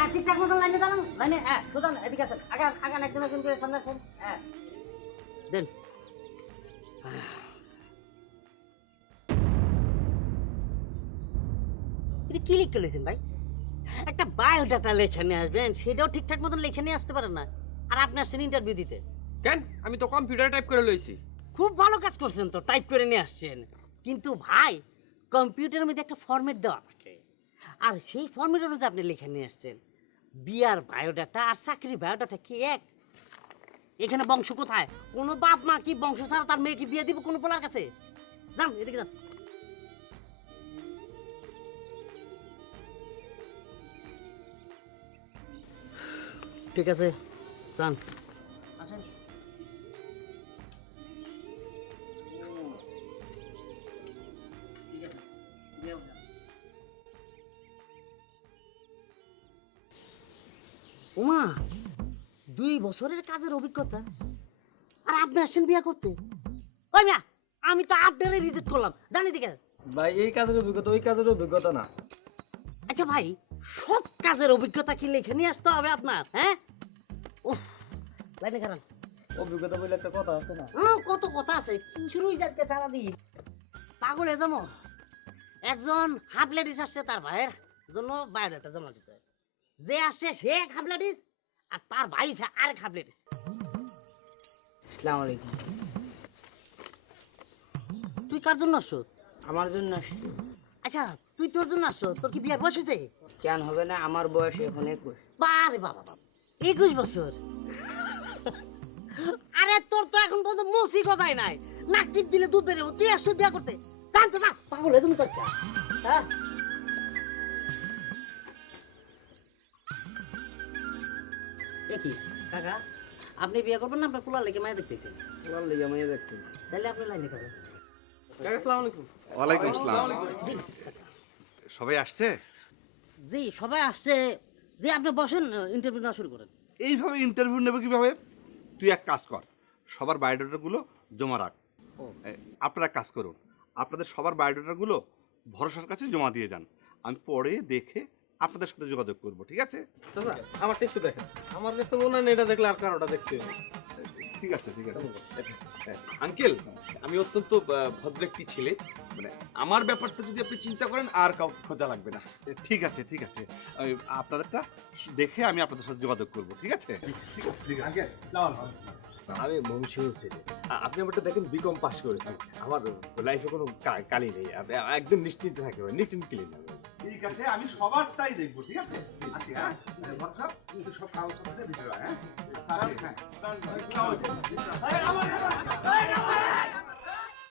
হ্যাঁ ঠিকঠাক মতন লাইনে দাঁড়ান লাইনে হ্যাঁ সুদান এদিকে আসেন আগান আগান একজন একজন করে সামনে আসেন হ্যাঁ দেন এটা কি লিখে লিখেছেন ভাই একটা বায়োডাটা লেখা নিয়ে আসবেন সেটাও ঠিকঠাক মতন লেখা নিয়ে আসতে পারেন না আর আপনি আসছেন ইন্টারভিউ দিতে কেন আমি তো কম্পিউটার টাইপ করে লইছি। খুব ভালো কাজ করছেন তো টাইপ করে নিয়ে আসছেন কিন্তু ভাই কম্পিউটারের মধ্যে একটা ফরম্যাট দেওয়া থাকে আর সেই ফরম্যাট অনুযায়ী আপনি লেখা নিয়ে আসছেন বিয়ার বায়োডাটা আর চাকরির বায়োডাটা কি এক এখানে বংশ কোথায় কোনো বাপ মা কি বংশ ছাড়া তার মেয়েকে বিয়ে দিব কোনো পোলার কাছে যান এদিকে যান ঠিক আছে যান আসেন ওমা 2 বছরের কাজের অভিজ্ঞতা আর আপনি আসছেন বিয়ে করতে ওই মিয়া আমি তো আপনারে রিজেক্ট করলাম জানি দিকে ভাই এই কাজের অভিজ্ঞতা ওই কাজের অভিজ্ঞতা না। আচ্ছা ভাই সব কাজের অভিজ্ঞতা কি লিখে নিয়ে আসতে হবে আপনার হ্যাঁ উফ লাইনে খারাপ অভিজ্ঞতা বলে একটা কথা আছে না। কত কথা আছে কি শুরু হয়ে যাচ্ছে সারাদিন পাগল হয়ে যাবো একজন হাফ লেডিস আসছে তার ভাইয়ের জন্য বায়োডাটা জমা দিতে হয় যে আসছে সে এক হাফ লেডিস আর তার ভাই সে আরেক হাফ লেডিস আসসালামু আলাইকুম। তুই কার জন্য আসছো আমার জন্য আসছি। আচ্ছা তুই তোর জন্য আসছো তোর কি বিয়ার বয়স হয়েছে কেন হবে না, আমার বয়স এখন 21। বারে বাবা বাবা 21 বছর আরে তোর তো এখন পর্যন্ত মসি গজায় নাই নাক টিপ দিলে দুধ বেরোবো তুই আসছো বিয়া করতে জান তো না পাগল তুমি তো হ্যাঁ কি কাকা আপনি বিয়ে করবেন না আপনার পোলার লেগে মায়া দেখতেছেন ওয়াল লিগা মাইয়া দেখতেছি। তাহলে আপনি লাইনে খাবেন আসসালামু আলাইকুম। ওয়ালাইকুম আসসালাম। সবাই আসছে? জি সবাই আসছে জি আপনি বসেন ইন্টারভিউ না শুরু করেন এইভাবে ইন্টারভিউ নেবে কিভাবে? তুই এক কাজ কর, সবার বায়োডাটাগুলো জমা রাখ। আপনারা কাজ করুন, আপনাদের সবার বায়োডাটাগুলো ভরসার কাছে জমা দিয়ে যান, আমি পরে দেখে আপনাদের সাথে যোগাযোগ করব, ঠিক আছে? চাচা আমারটা একটু দেখেন, আমার কাছে মনে হয় না এটা দেখলে আর কারোটা দেখতে হবে। ঠিক আছে ঠিক আছে। আঙ্কেল আমি অত্যন্ত ভদ্র একটি ছেলে, মানে আমার ব্যাপারটা যদি আপনি চিন্তা করেন আর কাউকে খোঁজা লাগবে না। ঠিক আছে ঠিক আছে, আপনাদেরটা দেখে আমি আপনাদের সাথে যোগাযোগ করব, ঠিক আছে? ঠিক আছে ঠিক আছে। আঙ্কেল আমি বংশীয় ছেলে, আপনি আমারটা দেখেন বিকম পাস করেছি, আমার লাইফে কোনো কালি নেই, আপনি একদম নিশ্চিন্ত থাকবেন, নিট এন্ড ক্লিন। ঠিক আছে, আমি সবারটাই দেখবো, ঠিক আছে? আসি, হ্যাঁ? ভরসা, তুই সব কাগজপত্রের ভিতরে আয়, হ্যাঁ?